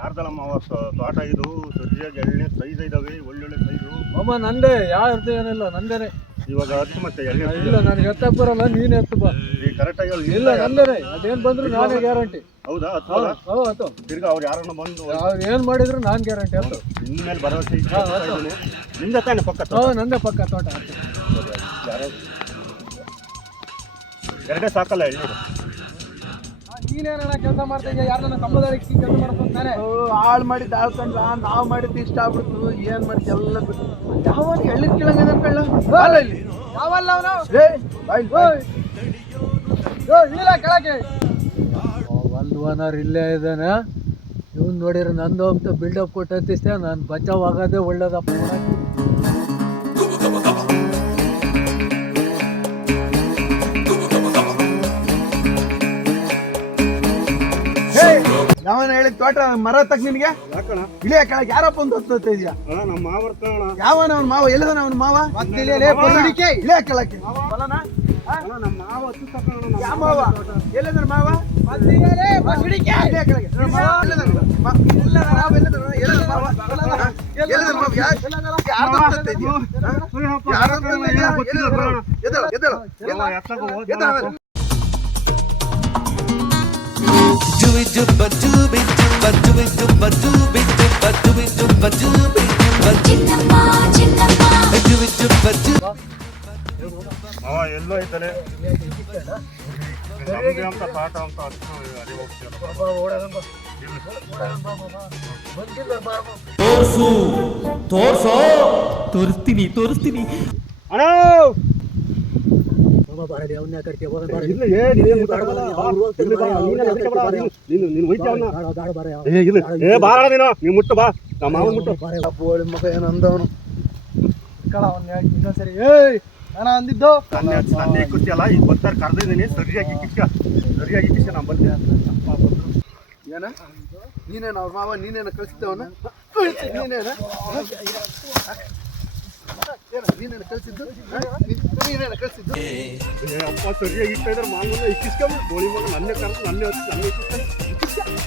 ಯಾರ್ದಲ್ಲಮ್ಮ ತೋಟ ಇದು ಸರಿಯಾಗಿ ಎಳ್ಳೆ ಸೈಜ್ ಇದಾವೆ, ಒಳ್ಳೊಳ್ಳೆ ಸೈಜು. ಅಮ್ಮ ನಂದೇ, ಯಾವ ಇರ್ತೀವಿ ಏನಿಲ್ಲ, ನಂದೇನೆ. ಇವಾಗ ಹತ್ತು ಮತ್ತೆ ಎಳ್ಳೆ ಇಲ್ಲ ನನಗೆ ಎತ್ತಕ್ಕೆ ಬರಲ್ಲ, ನೀನು ಎತ್ತು ಬಾ. ಕರೆಕ್ಟಾಗಿ ಇಲ್ಲ ನಂದೇನೆ, ಅದೇನು ಬಂದ್ರು ನಾನೇ ಗ್ಯಾರಂಟಿ. ಹೌದಾ? ಹೌದು ತಿರ್ಗಾ ಅವ್ರು ಯಾರನ್ನ ಬಂದು ಅವ್ರು ಏನು ಮಾಡಿದ್ರು ನಾನು ಗ್ಯಾರಂಟಿ ಆಯ್ತು. ಇನ್ಮೇಲೆ ಭರವಸೆ ನಿಂದ ತಾನೆ ಪಕ್ಕ? ನಂದೇ ಪಕ್ಕ ತೋಟ. ಎರಡೇ ಸಾಕಲ್ಲ ಎಳ್ಳೆ? ನೀನೇನ ಕೆಲಸ ಮಾಡ್ತಾ ಇದೆಯಾ? ಯಾರನ್ನ ಕಂಬದಾರಿ ಕೆಲಸ ಮಾಡ್ಕೊಂತಾನೆ ಹಾಳು ಮಾಡಿದ್ದು ಆಳ್ಕೊಂಡ್ಲ, ನಾವು ಮಾಡಿದ್ದು ಇಷ್ಟ ಆಗ್ಬಿಡ್ತು. ಏನ್ ಮಾಡಿ ಎಲ್ಲ ಯಾವ ಎಳ್ಳಿದ್ ಕೇಳಂಗ ಕಳ್ಳ ಇಲ್ಲಿ ಯಾವಲ್ಲ ಅವನು ಇಲ್ಲ ಕೆಳಗೆ ಒಂದು ಓನರ್ ಇಲ್ಲೇ ಇದ್ದಾನೆ. ಇವನ್ ನೋಡಿದ್ರೆ ನಂದು ಅಂತ ಬಿಲ್ಡಪ್ ಕೊಟ್ಟು ಹತ್ತಿಸ್ತೇ, ನಾನು ಬಚಾವ್ ಆಗೋದೇ ಒಳ್ಳೇದಪ್ಪ. ಯಾವನ ಹೇಳಿದ ತೋಟ ಮರ ತಕ್ ನಿನ್ಗೆ ಯಾಕಣ ಇಳಿಯ ಕೆಳಗೆ ಯಾರಪ್ಪ ಅಂತ ಹೊತ್ತ ಇದೆಯಾ? ನಮ್ಮ ಮಾವರ್ಕಣ. ಯಾವನ ಅವನ ಮಾವ? ಎಲ್ಲದನ ಅವನ ಮಾವ? ಇಳಿಯ ಕೆಳಕ್ಕೆ ನಮ್ಮ ಮಾವ ಹತ್ತು ತಗೋಣ. ಯಾವ ಮಾವ? ಎಲ್ಲದನ ಮಾವ? ಎಲ್ಲೋ ಇದ್ದಾನೆ ಅಂತ ಪಾಠ ಅಂತ ತೋರಿಸ್ತೀನಿ ಅಣ್ಣ ನೀನು ಮುಟ್ಟು ಬಾ, ನಮ್ಮ ಮಾವನ್ ಮುಟ್ಟು. ಮಗ ಏನಂದವನು ಇನ್ನೊಂದ್ಸರಿ ಏಯ್ ನಾನು ಅಂದಿದ್ದು ನನ್ನ ಕುರ್ತಿಯಲ್ಲ, ಈಗ ಬರ್ತಾರೆ ಕರೆದಿದ್ದೀನಿ. ಸರಿಯಾಗಿ ಕಿಕ್ಕ ನಾನು ಬರ್ತೀನಿ. ಏನ ನೀನೇನ ಅವ್ರ ಮಾವ? ನೀನೇನ ಕಳಿಸಿದ್ದವನ? ನೀನೇನ ಕಳಿಸಿದ್ದು? ನೀನೇನ ಕಳಿಸಿದ್ದು? ಅಪ್ಪ ಸರಿಯಾಗಿ ಇಟ್ಟ ಇದ್ರೆ ಮಾಮೂಲ ಇಕ್ಕಿಸ್ಕೊಂಡು ಗೋಳಿ ಮಗ ನನ್ನೇ ಕರೆದು ನನ್ನೇ ಹೊತ್ತು ನನ್ನೇ ಇಕ್ಕಿಸ್ಕೊಂಡು